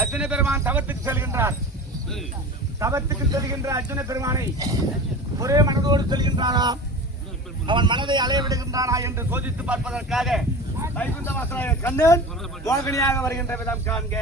அர்ஜுன பெருமான் தவத்துக்கு செல்கின்றார். தவத்துக்கு செல்கின்ற அர்ஜுன பெருமானை ஒரே மனதோடு செல்கின்றானா? அவன் மனதை அலைய விடுகின்றானா என்று சோதித்து பார்ப்பதற்காக வைகுந்த வாசலாய கண்ணன் மோகினியாக வருகின்ற விதம் காண்க.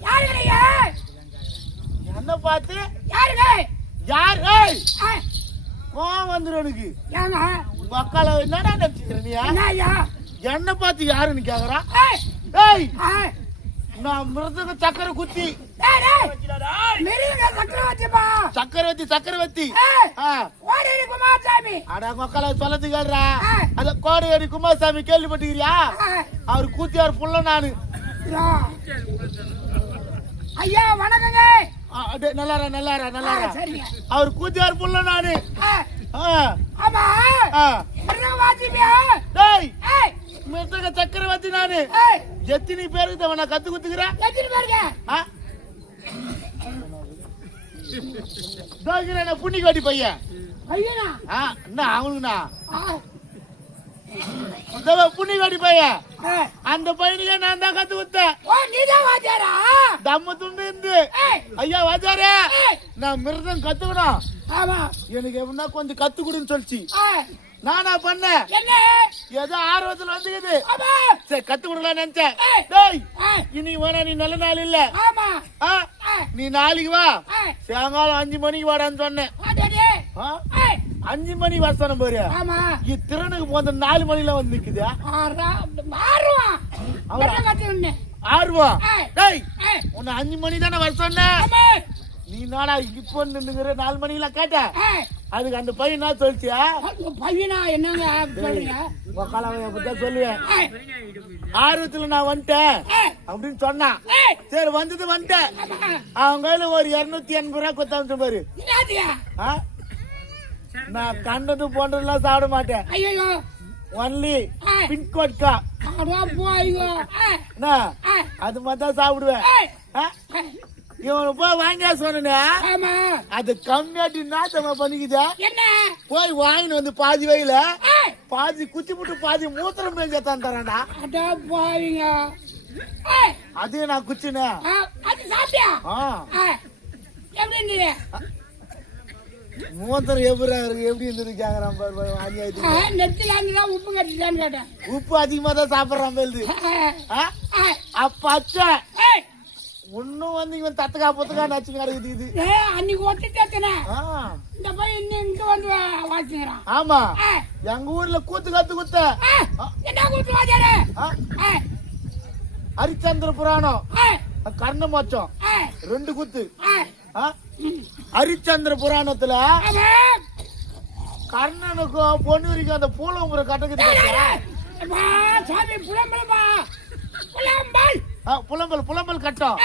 யாருங்க என்ன பார்த்து? யாருங்க? யார்? கோவம் வந்துடும் எனக்கு. ஏங்க? உங்க அக்கால என்னடா நினைச்சுக்கிற நீ என்ன பார்த்து யாருன்னு கேக்குறா? ஏய்! நான் மிருதங்க சக்கரவர்த்தி சக்கரவர்த்தி. ஆ, ஓடி குமாரசாமி. அட அக்கால சொல்லது கேடுறா ஆ. அத கோடையடி குமாரசாமி கேள்விப்பட்டுக்கிறியா அவர் கூத்தியார் புள்ள நானு. ஐயா வணக்கங்க. டேய், நல்லாரா நல்லாரா நல்லாரா சரிங்க. அவர் கூத்தியார் புள்ள நானு. ஆமா. வாத்திப்பியா டேய். மிருதங்க சக்கரவர்த்தி நானு. எத்தனை பேருக்கு இதை நான் கத்து குத்துக்கிறேன்? எத்தனை பேருங்க? ஆ? தோக்கிறேன் புண்ணிக்காட்டி பையன்? ஐயனா ஆ, என்ன அவனுக்குண்ணா ஆ, புண்ணிக்காட்டி பையன். அந்த பையனுக்கு நான் தான் கத்து கொடுத்தேன். தம்ம துண்டு இருந்து. ஐயா வாஜாரே நான் மிருதம் கத்துக்கணும். ஆமா. எனக்கு எப்படின்னா கொஞ்சம் கத்து கொடுன்னு சொல்லிச்சு. நானா என்ன? ஏதோ ஆர்வத்துல வந்துக்குது. சரி கத்து கொடுக்கலாம் நினைச்சேன். டேய் இன்னைக்கு வேணா நீ நல்ல நாள் இல்ல. நீ நாளைக்கு வா. சாயங்காலம் அஞ்சு மணிக்கு வாடான்னு சொன்னேன். அஞ்சு மணி வசனம் பாரு. ஆமா. இ திறனுக்கு போந்த நாலு மணில வந்து நிக்குது. ஆர்வம். டேய் உன்னை அஞ்சு மணி தானே வர சொன்னேன் ஆமா. நீ நாடா இப்போ நின்னுங்கிற நாலு மணில கேட்ட? அதுக்கு அந்த பையன் என்ன சொல்லிச்சியா? பையனா என்னங்க சொல்லுவேன். ஆர்வத்துல நான் வந்துட்டேன் அப்படின்னு சொன்னான் சரி வந்தது வந்துட்டேன். அவன் கையில ஒரு இருநூத்தி எண்பது ரூபா கொத்தாந்து பாரு? நான் கண்டது போன்றதெல்லாம் சாப்பிட மாட்டேன். ஐயோ ஒன்லி பின்கோட்கா என்ன அது மாதிரி தான் சாப்பிடுவேன். இவனை போய் வாங்கியா சொன்னேன்? அது கம்மியாட்டி நாத்தமா பண்ணிக்குதா. போய் வாங்கின்னு வந்து பாதி வயல பாதி குத்தி போட்டு பாதி மூத்திரம் தரேன்டா. அடா போய்ங்க ஏய் அதையும் நான் குச்சினேன் ஆ, அது சாப்பிட்டியா ஆ ஏய் எப்படி இருந்தது மூத்தர் எப்படி எப்படி இருந்தது கேக்குறான் பாரு அநியாயத்துக்கு. நெத்தில உப்பு கட்டிட்டான்னு கேட்டேன். உப்பு அதிகமா தான் சாப்பிடுறான் பேருது ஆ, ஆ, அப்ப அச்சா ஏய், இன்னும் வந்து இவன் தத்துக்கா புத்துக்கா நச்சு கிடக்குது இது. ஏய், அன்னைக்கு ஒட்டிட்டேத்தனே ஆ, இந்த பையன் இன்னும் இங்க வந்து வாசிக்கிறான். ஆமா. எங்க ஊர்ல கூத்து கத்து குத்த. என்ன கூட்டு வாஜாரு ஹரிச்சந்திர புராணம். கர்ண மோச்சம் ரெண்டு குத்து? ஹரிச்சந்திர புராணத்துல கர்ணனுக்கும் பொண்ணுரிக்கும் அந்த? சாமி புலம்பலமா? புலம்பல். புலம்பல் கட்டம்.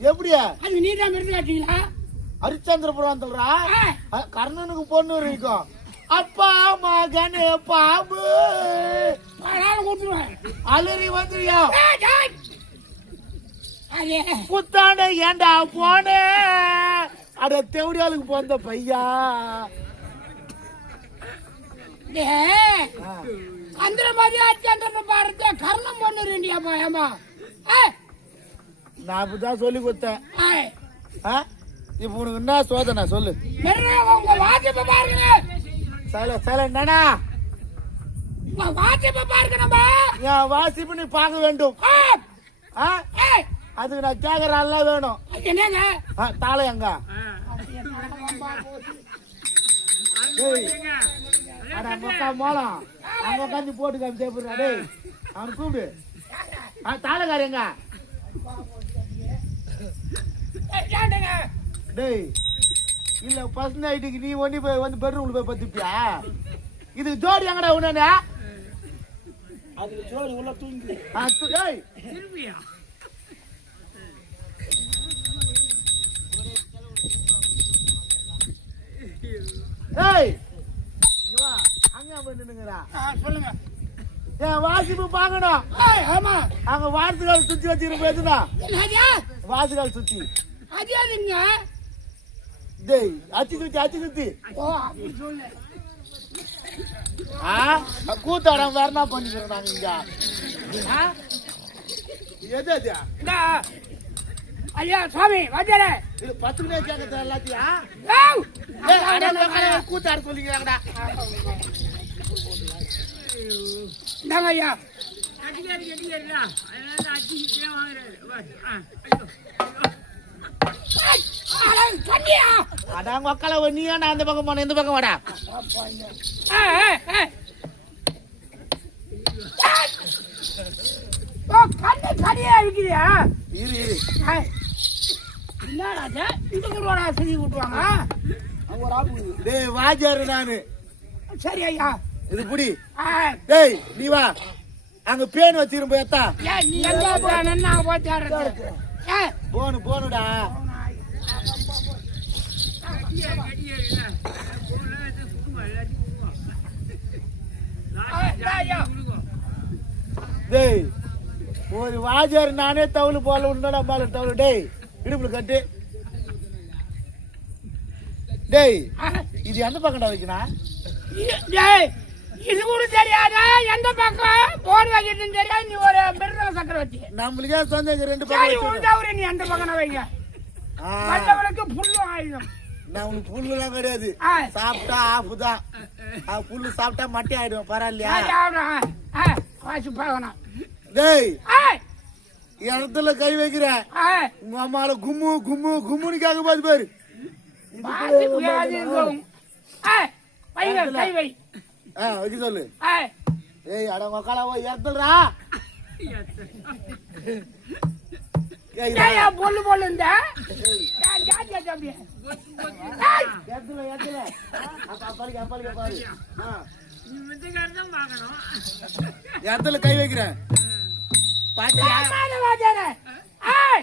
எப்படியா அது நீ தான் மிருது காட்டீங்களா ஹரிச்சந்திர புராணத்துலடா? ஆ, கர்ணனுக்கு பொண்ணு இருக்கும் அப்பா மகனு கூட்டுருவேன் அலறி. அதே புத்தாண்ட ஏண்டா போனே? அட தேவடியாளுக்கு போந்த பையா. அந்த மாதிரி அச்சந்திர பாரத கர்ணம் பண்ணு ரெண்டியாப்பா ஏமா ஏய், நான் அப்படிதான் சொல்லி கொடுத்தேன்? இப்ப உனக்கு என்ன சோதனை? சொல்லு. உங்க வாசிப்ப பாருங்க. சல சல என்னடா? உங்க வாசிப்ப பாருங்க நம்ம. என் வாசிப்பு நீ பார்க்க வேண்டும். ஆ, அதுக்கு நான் கேக்குற வேணும். அது என்னங்க ஆ, தாளை எங்க டேய், அட மக்கா மோளம். அங்க உட்காந்து போட்டு காமி தேப்புறா டேய் அவன் கூப்பிடு. ஆ, தாளைக்கார எங்க? டேய் இல்ல ஃபர்ஸ்ட் நைட்டுக்கு நீ ஒண்ணி போய் வந்து பெட்ரூம்ல போய் பத்துப்பியா இதுக்கு ஜோடி எங்கடா உடனே அதுக்கு ஜோடி உள்ள தூங்கி. டேய் திரும்பியா டேய் இங்க வா அங்க போய் நின்னுங்கடா ஆ, சொல்லுங்க. என் வாசிப்பு பார்க்கணும். ஏய், ஆமா. அங்க வாரத்துக்கால் சுத்தி எதுனா என்னது வாசுகால் சுத்தி. அது எதுங்க டேய் அச்சு சுத்தி அச்சு சுத்தி. ஓ அப்படி சொல்லு. ஆ கூத்தாடம் வேற என்ன பண்ணிக்கிறோம் நாங்க இங்க? எது அது. ஐயா சாமி வாத்தியாரே. இது பத்துக்குனே கேட்கறது எல்லாத்தையும் கூத்தாட சொல்லிக்கிறாங்கடா. இந்தாங்க ஐயா ஏய், அட, தண்ணியா அட மக்களை நீ ஏன்டா அந்த பக்கம் போன இந்த பக்கம் வாடா. கண்ணு கனியா இருக்கிறியா இரு இரு. என்னடா? இந்த குருவாடா செஞ்சு விட்டுவாங்க டேய் வாஜாரு நானு. சரி ஐயா. இது ஏய், டேய் நீ வா. அங்க பேன் வச்சிரும் ஏய், நீ எங்க போறானு நாங்க போய் தேடுறது போனு போனுடா. டேய் ஒரு வாஜாரு நானே தவுளு போல உண்டடா பால தவுளு டேய் இடுப்புல கட்டு. டேய் இது எந்த பக்கம்டா வைக்கணும் டேய், இது கூட தெரியாதா? எந்த பக்கம்? போன் வைக்கிறதுன்னு தெரியாது. நீ ஒரு மிருதல சக்கரவர்த்தி நம்மளுக்கே சொந்த ரெண்டு பக்கம். உண்டவரு நீ அந்த பக்கம் வைங்க. ஆ, மற்றவனுக்கு புல்லும் ஆயுதம். நான் புல்லுலாம் கிடையாது. சாப்பிட்டா ஆஃப் தான் ஆ, புல்லு சாப்பிட்டா மட்டை ஆயிடும். பரவாயில்லையா? வாசி பார்க்கணும் டேய் இடத்துல கை வைக்கிறேன் ஏய், உங்க அம்மால கும்மு கும்மு கும்முன்னு கேட்க போது பாரு. கை வை. ஆ வைக்க சொல்லு. ஏய், அட மக்கால போய் பொல்லு பொல்லுந்த? ஏய், ஜாதி ஆச்சு அப்படியே. ஏய், இடத்துல இடத்துல அப்ப அப்பாலிக்க அப்பாலிக்க பாரு. இடத்துல கை வைக்கிறேன்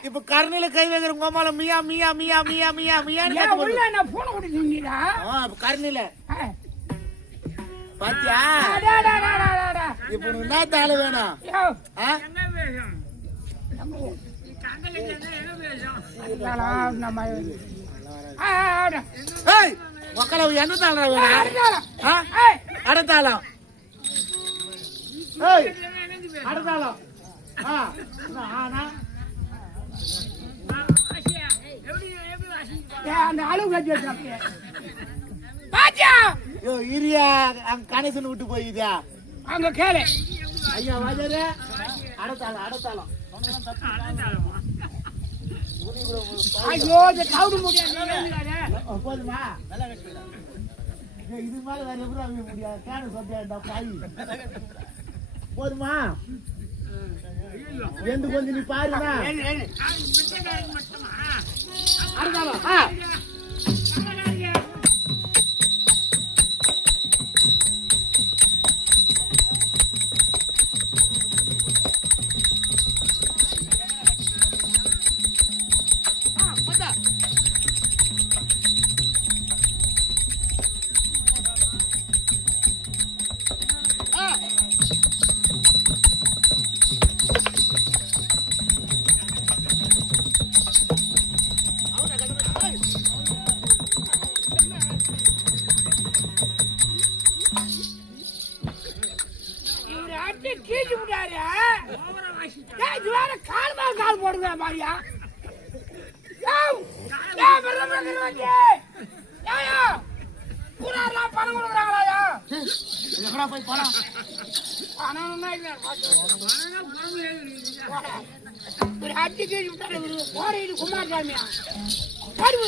இப்ப கருணையில கை வைக்கிற உங்க அம்மால மியா மியா மியா மியா மியா கத்த உள்ள. என்ன பூனை ஏய், பாத்தியா. இப்ப உனக்கு என்ன தாள வேணும்? என்ன அடத்தாளம் அடத்தாளம் அந்த அளவு கட்டி வச்சாப்பிய பாத்தியா? யோ இரியா அங்க கணேசன் விட்டு போயிதா அங்க கேளு. ஐயா வாஜாரு அடத்தாளம் அடத்தாளம். ஐயோ இந்த கவுடு முடியாது போதுமா? இது மேல வேற எப்படி அமைய முடியாது? கேன சொல்லியா பாய். போதுமா? ரெண்டு கொஞ்சம் நீ பாருமா. எங்கடா போய் போலாம் பணம்னா இல்ல, போடா. இவரு அட்டி கீச்சு விட்டாரு, குமாரசாமியா. பாரு.